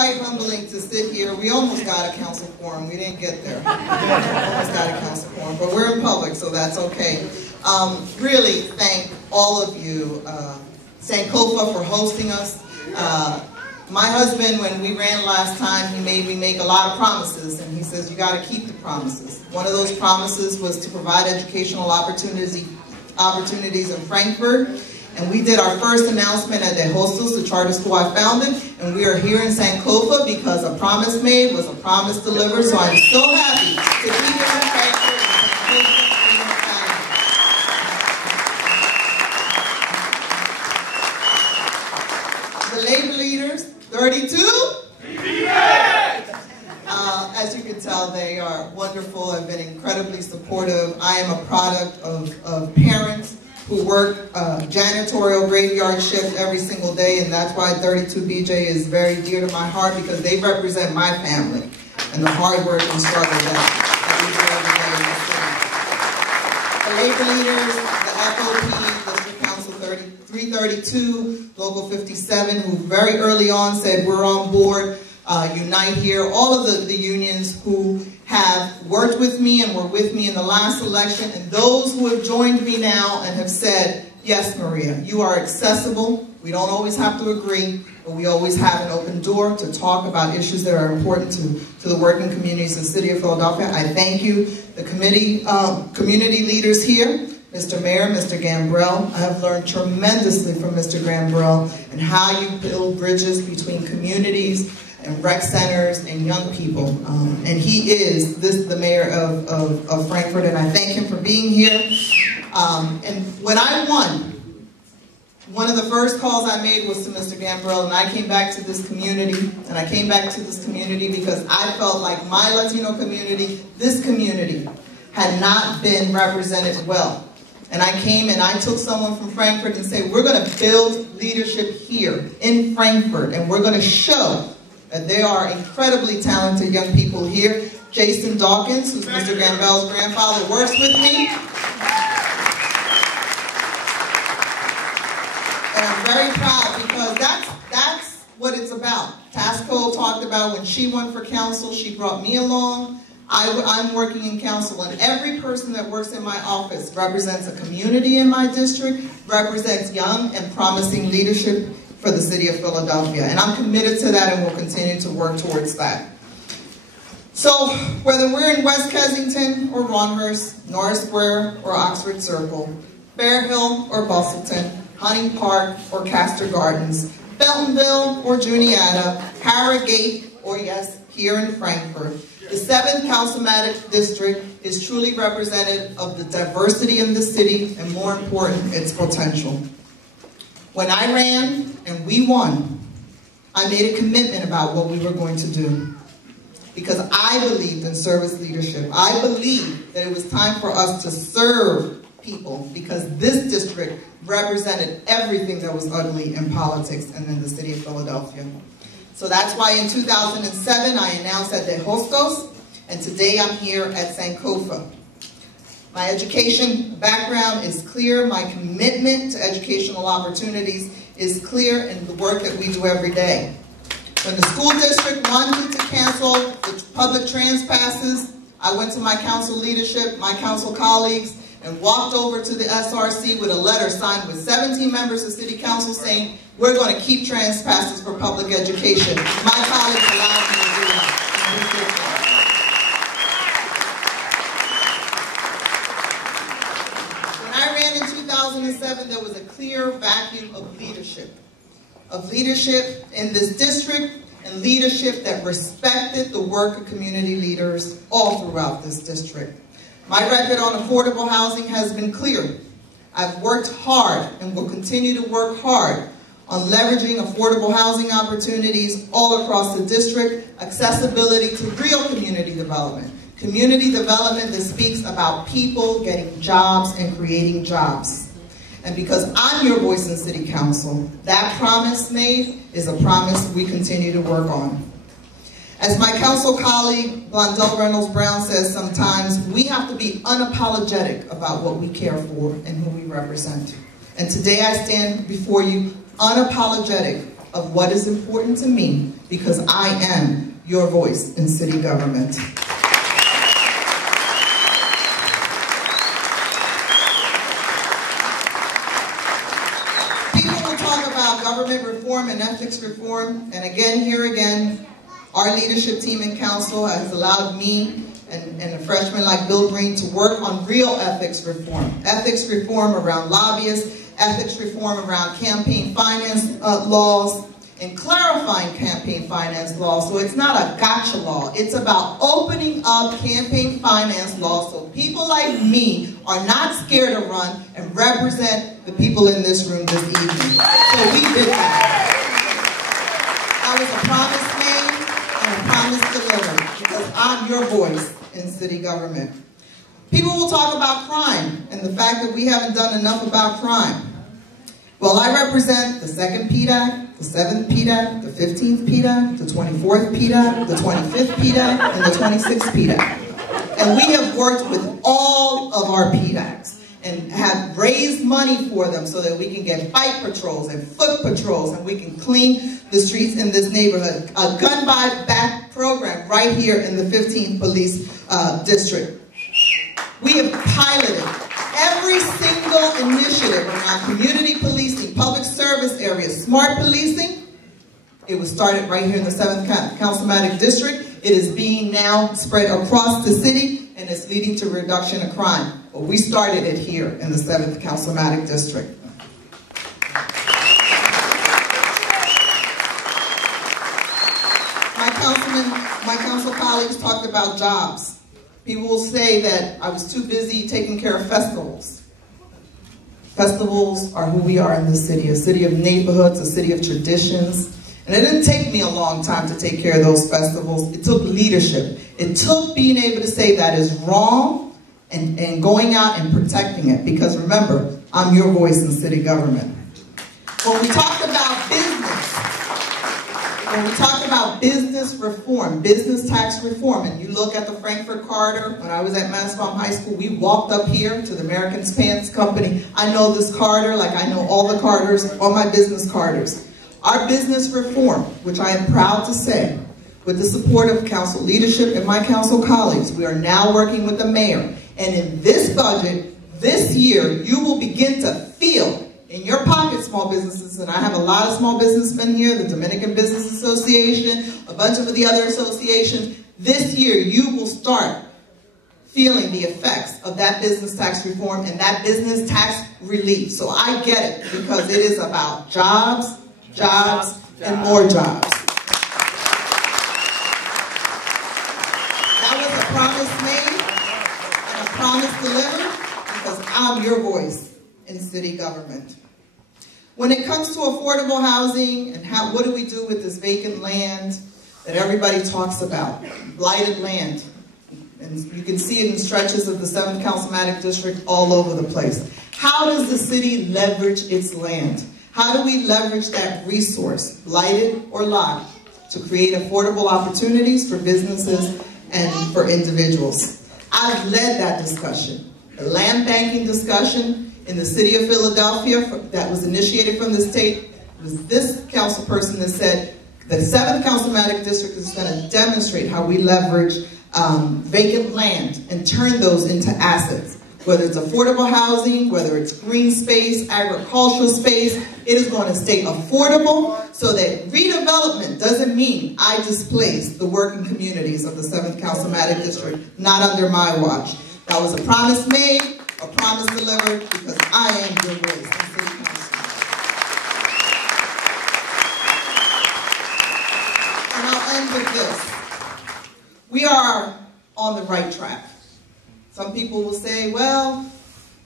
quite humbling to sit here. We almost got a council quorum. We didn't get there. Almost got a council quorum, but we're in public, so that's okay. Really thank all of you, Sankofa, for hosting us. My husband, when we ran last time, he made me make a lot of promises, and he says, you got to keep the promises. One of those promises was to provide educational opportunities in Frankfurt, and we did our first announcement at the Hostos, the charter school I founded, and we are here in Sankofa because a promise made was a promise delivered, so I'm so happy to be here in Frankfurt. The labor leaders, 32? As you can tell, they are wonderful. I've been incredibly supportive. I am a product of parents who work janitorial graveyard shift every single day, and that's why 32BJ is very dear to my heart, because they represent my family and the hard work and struggle that we do every day in the city. The labor leaders, the FOP, District Council 332, Local 57, who very early on said we're on board, Unite Here, all of the unions who have worked with me and were with me in the last election, and those who have joined me now and have said, yes, Maria, you are accessible. We don't always have to agree, but we always have an open door to talk about issues that are important to the working communities in the city of Philadelphia. I thank you, the community leaders here, Mr. Mayor, Mr. Gambrell. I have learned tremendously from Mr. Gambrell and how you build bridges between communities and rec centers and young people. And he is the mayor of Frankfurt, and I thank him for being here. And when I won, one of the first calls I made was to Mr. Gambrell, and I came back to this community, and I came back to this community because I felt like my Latino community, this community, had not been represented well. And I came and I took someone from Frankfurt and said, we're going to build leadership here in Frankfurt, and we're going to show that there are incredibly talented young people here. Jason Dawkins, who's Mr. Gambrell's grandfather, works with me. And I'm very proud because that's what it's about. Tasco talked about when she went for council, she brought me along. I'm working in council, and every person that works in my office represents a community in my district, represents young and promising leadership for the city of Philadelphia. And I'm committed to that and will continue to work towards that. So whether we're in West Kensington or Ronhurst, Norris Square or Oxford Circle, Bear Hill or Bustleton, Hunting Park or Castor Gardens, Feltonville or Juniata, Harrogate or, yes, here in Frankfurt, the 7th Councilmatic District is truly representative of the diversity in the city and, more important, its potential. When I ran and we won, I made a commitment about what we were going to do because I believed in service leadership. I believed that it was time for us to serve people because this district represented everything that was ugly in politics and in the city of Philadelphia. So that's why in 2007 I announced at the Hostos, and today I'm here at Sankofa. My education background is clear. My commitment to educational opportunities is clear in the work that we do every day. When the school district wanted to cancel the public trans passes, I went to my council leadership, my council colleagues, and walked over to the SRC with a letter signed with 17 members of City Council saying, we're going to keep trans passes for public education. My colleagues allowed me to do that. When I ran in 2007, there was a clear vacuum of leadership in this district, and leadership that respected the work of community leaders all throughout this district. My record on affordable housing has been clear. I've worked hard and will continue to work hard on leveraging affordable housing opportunities all across the district, accessibility to real community development that speaks about people getting jobs and creating jobs. And because I'm your voice in City Council, that promise made is a promise we continue to work on. As my council colleague, Blondell Reynolds Brown, says sometimes, we have to be unapologetic about what we care for and who we represent. And today I stand before you unapologetic of what is important to me because I am your voice in city government. People will talk about government reform and ethics reform, and here again, our leadership team in council has allowed me and a freshman like Bill Green to work on real ethics reform. Ethics reform around lobbyists, ethics reform around campaign finance laws, and clarifying campaign finance laws. So it's not a gotcha law. It's about opening up campaign finance laws so people like me are not scared to run and represent the people in this room this evening. So we did that. That was a promise made and a promise delivered, because I'm your voice in city government. People will talk about crime and the fact that we haven't done enough about crime. Well, I represent the 2nd PDAC, the 7th PDAC, the 15th PDAC, the 24th PDAC, the 25th PDAC, and the 26th PDAC. And we have worked with all of our PDACs and have raised money for them so that we can get bike patrols and foot patrols, and we can clean the streets in this neighborhood. A gun buyback program right here in the 15th Police District. We have piloted every single initiative around community policing, public service areas, smart policing. It was started right here in the 7th Councilwoman District. It is being now spread across the city, and it's leading to reduction of crime. But we started it here in the 7th Councilwoman District. My council colleagues talked about jobs. People will say that I was too busy taking care of festivals. Festivals are who we are in this city, a city of neighborhoods, a city of traditions. And it didn't take me a long time to take care of those festivals. It took leadership. It took being able to say that is wrong and going out and protecting it. Because remember, I'm your voice in city government. When we talked about business reform, business tax reform, and you look at the Frankfurt Corridor, when I was at Mascom High School, we walked up here to the American Pants Company. I know this corridor like I know all the corridors, all my business corridors. Our business reform, which I am proud to say, with the support of council leadership and my council colleagues, we are now working with the mayor. And in this budget, this year, you will begin to feel in your pocket, small businesses, and I have a lot of small businessmen here, the Dominican Business Association, a bunch of the other associations. This year, you will start feeling the effects of that business tax reform and that business tax relief. So I get it, because it is about jobs, and more jobs. That was a promise made and a promise delivered, because I'm your voice in city government. When it comes to affordable housing and what do we do with this vacant land that everybody talks about, blighted land, and you can see it in stretches of the 7th Councilwoman District all over the place. How does the city leverage its land? How do we leverage that resource, blighted or locked, to create affordable opportunities for businesses and for individuals? I've led that discussion, the land banking discussion in the city of Philadelphia that was initiated from the state. It was this council person that said the 7th Councilwoman District is going to demonstrate how we leverage vacant land and turn those into assets. Whether it's affordable housing, whether it's green space, agricultural space, it is going to stay affordable so that redevelopment doesn't mean I displace the working communities of the 7th Councilwoman District, not under my watch. That was a promise made, a promise delivered, because I am your voice in city council. And I'll end with this. We are on the right track. Some people will say, well,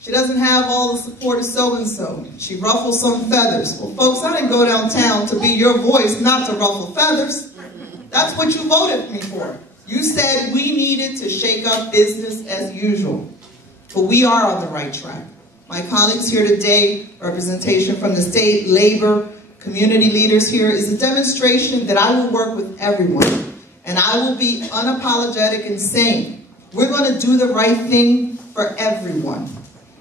she doesn't have all the support of so-and-so. She ruffles some feathers. Well, folks, I didn't go downtown to be your voice, not to ruffle feathers. That's what you voted me for. You said we needed to shake up business as usual. But we are on the right track. My colleagues here today, representation from the state, labor, community leaders here, is a demonstration that I will work with everyone. And I will be unapologetic in saying, we're going to do the right thing for everyone.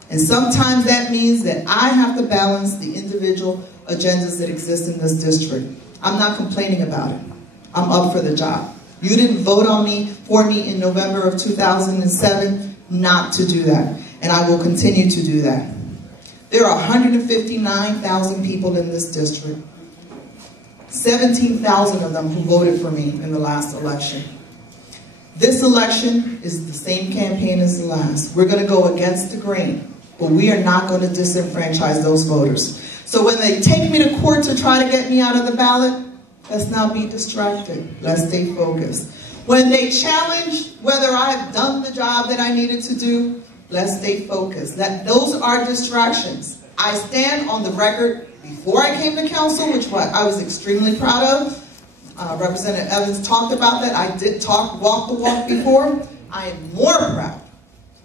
And sometimes that means that I have to balance the individual agendas that exist in this district. I'm not complaining about it. I'm up for the job. You didn't vote for me in November of 2007 not to do that. And I will continue to do that. There are 159,000 people in this district. 17,000 of them who voted for me in the last election. This election is the same campaign as the last. We're going to go against the grain, but we are not going to disenfranchise those voters. So when they take me to court to try to get me out of the ballot, let's not be distracted. Let's stay focused. When they challenge whether I've done the job that I needed to do, let's stay focused. Those are distractions. I stand on the record before I came to council, which I was extremely proud of. Representative Evans talked about that. I did walk the walk before. I am more proud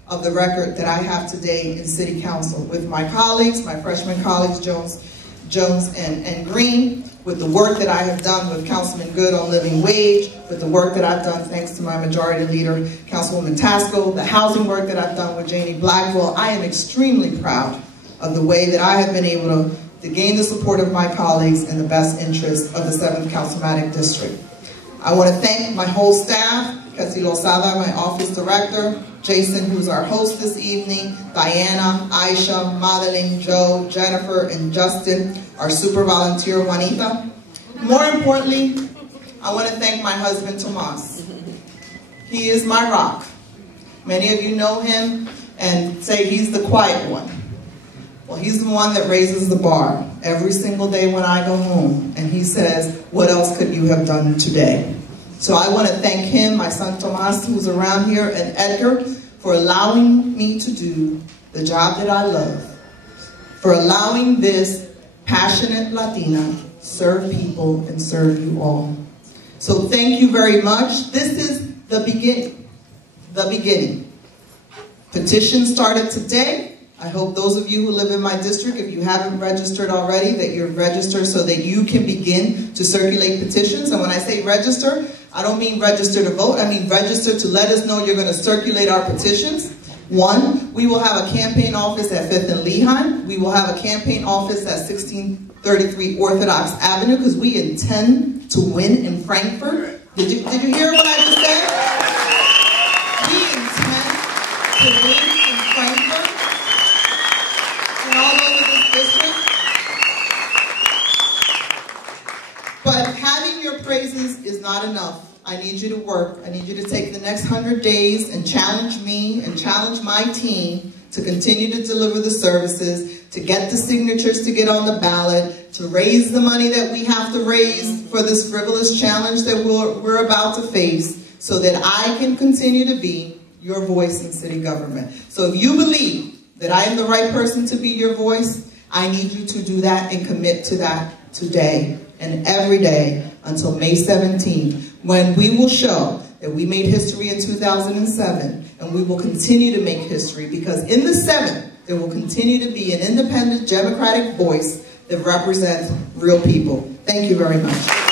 of the record that I have today in City Council with my colleagues, my freshman colleagues, Jones and Green, with the work that I have done with Councilman Good on living wage, with the work that I've done thanks to my majority leader, Councilwoman Tasco, the housing work that I've done with Janie Blackwell. I am extremely proud of the way that I have been able to gain the support of my colleagues in the best interest of the 7th Councilmatic District. I want to thank my whole staff, Ketsi Losada, my office director, Jason, who's our host this evening, Diana, Aisha, Madeline, Joe, Jennifer, and Justin, our super volunteer, Juanita. More importantly, I want to thank my husband, Tomas. He is my rock. Many of you know him and say he's the quiet one. Well, he's the one that raises the bar every single day when I go home. And he says, what else could you have done today? So I want to thank him, my son Tomas, who's around here, and Edgar, for allowing me to do the job that I love, for allowing this passionate Latina serve people and serve you all. So thank you very much. This is the beginning. The beginning. Petition started today. I hope those of you who live in my district, if you haven't registered already, that you're registered so that you can begin to circulate petitions. And when I say register, I don't mean register to vote. I mean register to let us know you're going to circulate our petitions. 1, we will have a campaign office at 5th and Lehigh. We will have a campaign office at 1633 Orthodox Avenue because we intend to win in Frankfurt. Did you hear what I just said? We intend to win in Frankfurt. All over this district. But having your praises is not enough. I need you to work. I need you to take the next 100 days and challenge me and challenge my team to continue to deliver the services, to get the signatures to get on the ballot, to raise the money that we have to raise for this frivolous challenge that we're about to face, so that I can continue to be your voice in city government. So if you believe that I am the right person to be your voice, I need you to do that and commit to that today and every day until May 17th, when we will show that we made history in 2007, and we will continue to make history, because in the 7th, there will continue to be an independent democratic voice that represents real people. Thank you very much.